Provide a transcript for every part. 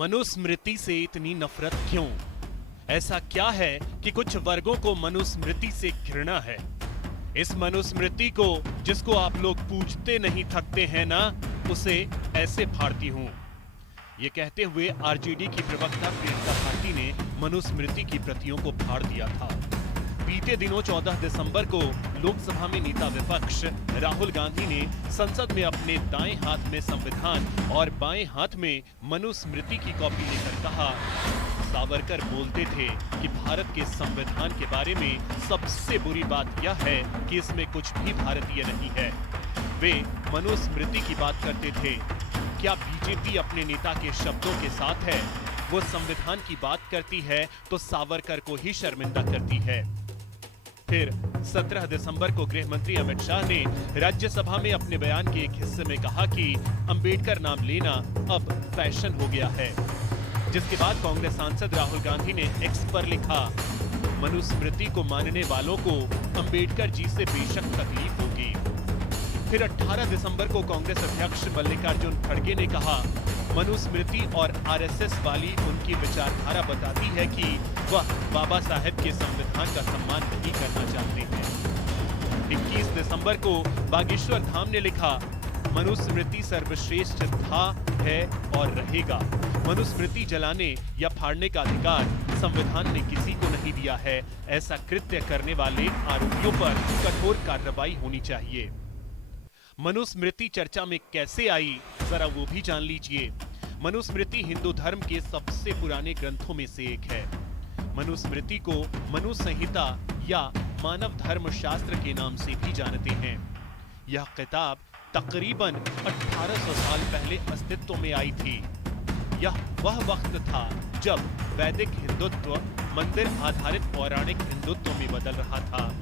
मनुस्मृति से इतनी नफरत क्यों? ऐसा क्या है कि कुछ वर्गों को मनुस्मृति से घृणा है? इस मनुस्मृति को जिसको आप लोग पूछते नहीं थकते हैं ना, उसे ऐसे फाड़ती हूं। ये कहते हुए आरजेडी की प्रवक्ता प्रियंका भारती ने मनुस्मृति की प्रतियों को फाड़ दिया था। बीते दिनों 14 दिसंबर को लोकसभा में नेता विपक्ष राहुल गांधी ने संसद में अपने दाएं हाथ में संविधान और बाएं हाथ में मनुस्मृति की कॉपी लेकर कहा, सावरकर बोलते थे कि भारत के संविधान के बारे में सबसे बुरी बात यह है कि इसमें कुछ भी भारतीय नहीं है। वे मनुस्मृति की बात करते थे। क्या बीजेपी अपने नेता के शब्दों के साथ है? वो संविधान की बात करती है तो सावरकर को ही शर्मिंदा करती है। फिर 17 दिसंबर को गृह मंत्री अमित शाह ने राज्यसभा में अपने बयान के एक हिस्से में कहा कि अंबेडकर नाम लेना अब फैशन हो गया है, जिसके बाद कांग्रेस सांसद राहुल गांधी ने एक्स पर लिखा, मनुस्मृति को मानने वालों को अंबेडकर जी से बेशक तकलीफ होगी। फिर 18 दिसंबर को कांग्रेस अध्यक्ष मल्लिकार्जुन खड़गे ने कहा, मनुस्मृति और आरएसएस वाली उनकी विचारधारा बताती है कि वह बाबा साहेब के संविधान का सम्मान नहीं करना चाहते हैं। 21 दिसंबर को बागेश्वर धाम ने लिखा, मनुस्मृति सर्वश्रेष्ठ था, है और रहेगा। मनुस्मृति जलाने या फाड़ने का अधिकार संविधान ने किसी को नहीं दिया है। ऐसा कृत्य करने वाले आरोपियों पर कठोर कार्रवाई होनी चाहिए। मनुस्मृति चर्चा में कैसे आई, जरा वो भी जान लीजिए। मनुस्मृति हिंदू धर्म के सबसे पुराने ग्रंथों में से एक है। मनुस्मृति को मनु संहिता या मानव धर्म शास्त्र के नाम से भी जानते हैं। यह किताब तकरीबन 1800 साल पहले अस्तित्व में आई थी। यह वह वक्त था जब वैदिक हिंदुत्व मंदिर आधारित पौराणिक हिंदुत्व में बदल रहा था।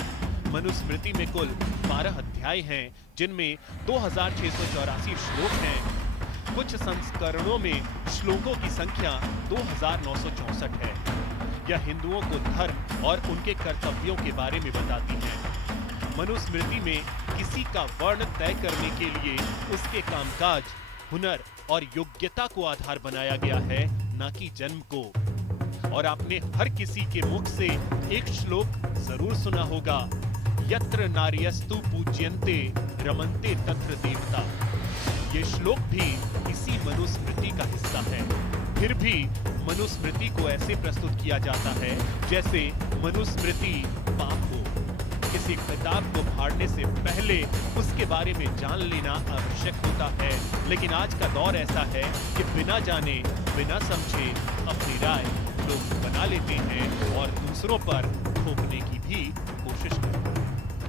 मनुस्मृति में कुल 12 अध्याय हैं, जिनमें 2684 श्लोक हैं। कुछ संस्करणों में श्लोकों की संख्या 2964 है। यह हिंदुओं को धर्म और उनके कर्तव्यों के बारे में बताती है। मनुस्मृति में किसी का वर्ण तय करने के लिए उसके कामकाज, हुनर और योग्यता को आधार बनाया गया है, न कि जन्म को। और आपने हर किसी के मुख से एक श्लोक जरूर सुना होगा, यत्र नार्यस्तु पूज्यन्ते रमन्ते तत्र देवता। ये श्लोक भी इसी मनुस्मृति का हिस्सा है। फिर भी मनुस्मृति को ऐसे प्रस्तुत किया जाता है जैसे मनुस्मृति पाप हो। किसी किताब को फाड़ने से पहले उसके बारे में जान लेना आवश्यक होता है, लेकिन आज का दौर ऐसा है कि बिना जाने बिना समझे अपनी राय लोग बना लेते हैं और दूसरों पर थोपने की भी कोशिश करते हैं।